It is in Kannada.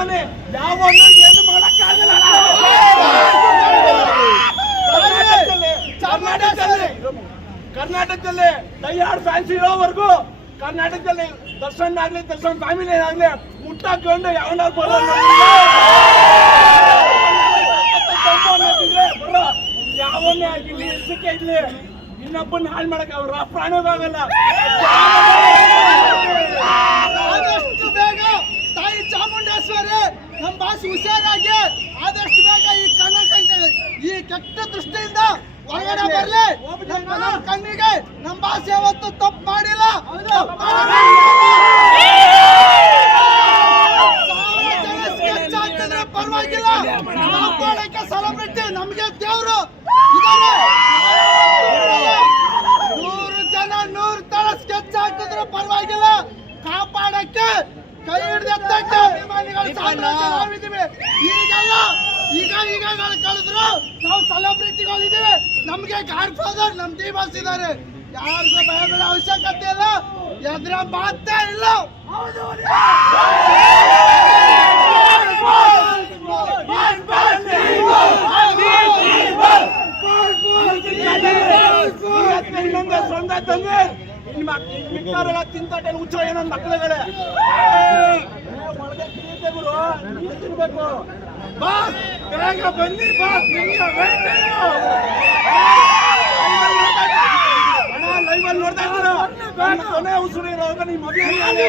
ಅಭಿಮಾನಿ ಯಾವನ್ನೂ ಏನು ಮಾಡಕ್ಕಾಗಲ್ಲ. ಕರ್ನಾಟಕದಲ್ಲಿ ಡೈಹಾರ್ಡ್ ಫ್ಯಾನ್ಸ್ ಇರೋವರೆಗೂ ಕರ್ನಾಟಕದಲ್ಲಿ ದರ್ಶನ್ ಆಗ್ಲಿ ದರ್ಶನ್ ಫ್ಯಾಮಿಲಿ ಆಗ್ಲಿ ಮುಟ್ಟಾಕೊಂಡು ಯಾವನಾರು ಬರೋದಿದ್ರೆ ಯಾವನ್ನೇ ಆಗಿರ್ಲಿ ಎಷ್ಟಕ್ಕೆ ಇರ್ಲಿ ಇನ್ನೊಬ್ಬನ ಹಾಳು ಮಾಡಕ್ ಅವ್ರ ಪ್ರಾಣವಾಗಲ್ಲ. ಆದಷ್ಟು ಬೇಗ ತಾಯಿ ಚಾಮುಂಡೇಶ್ವರಿ ನಮ್ಮ ಬಾಸ್ ಹುಷಾರಾಗಿ ಆದಷ್ಟು ಬೇಗ ಈ ಕೆಟ್ಟ ದೃಷ್ಟಿಯಿಂದ ಹೊರಗಡೆ ಬರ್ಲಿ. ನಮ್ಮ ಕಣ್ಣಿಗೆ ನಮ್ಮ ಬಾಸ್ ಯಾವತ್ತು ತಪ್ಪು ಮಾಡಿಲ್ಲ. ಸ್ಕೆಚ್ ಹಾಕಿದ್ರೆ ಪರವಾಗಿಲ್ಲ, ಕಾಪಾಡಕ್ಕೆ ಸೆಲೆಬ್ರಿಟಿ ನಮ್ಗೆ ದೇವ್ರು ಇದಾರೆ. 100 ಜನ 100 ತರ ಸ್ಕೆಚ್ ಹಾಕಿದ್ರೆ ಪರವಾಗಿಲ್ಲ, ಕಾಪಾಡಕ್ಕೆ ಕೈ ಹಿಡಿದಕ್ಕೆ ಅಭಿಮಾನಿಗಳು ನಾವಿದ್ದೀವಿ. ಈಗೆಲ್ಲ ಈಗ ಕಳೆದ್ರು ನಾವು ಸೆಲೆಬ್ರಿಟಿಗಳಿದ್ದೀವಿ. ನಮ್ಗೆ ಗಾಡ್ ಫಾದರ್ ನಮ್ ಡಿ ಬಾಸ್ ಇದ್ದಾರೆ. ಯಾರಿಗೂ ಭಯ ಬೀಳೋ ಅವಶ್ಯಕತೆ ಇಲ್ಲ, ಎದ್ರ ಮಾತೇ ಇಲ್ಲ. ಸ್ವಂತ ತಂದೆ ಮಿಕ್ಕವರೆಲ್ಲ ತಿಂತಾಟೆ ಹುಚ್ಚ ಏನೋ ಮಕ್ಕಳುಗಳೇ ಗುರು ತಿನ್ಬೇಕು. ಬಾಸ್ ಬೇಗ ಬನ್ನಿ ಬಾಸ್, ನಿಮ್ಗೆ ಲೈವಲ್ಲಿ ನೋಡ್ತಾ ಇದ್ರು ಕೊನೆ ಉಸಿರು ಇರೋವಾಗ ನಿಮ್ಮ ಅಭಿಮಾನಿ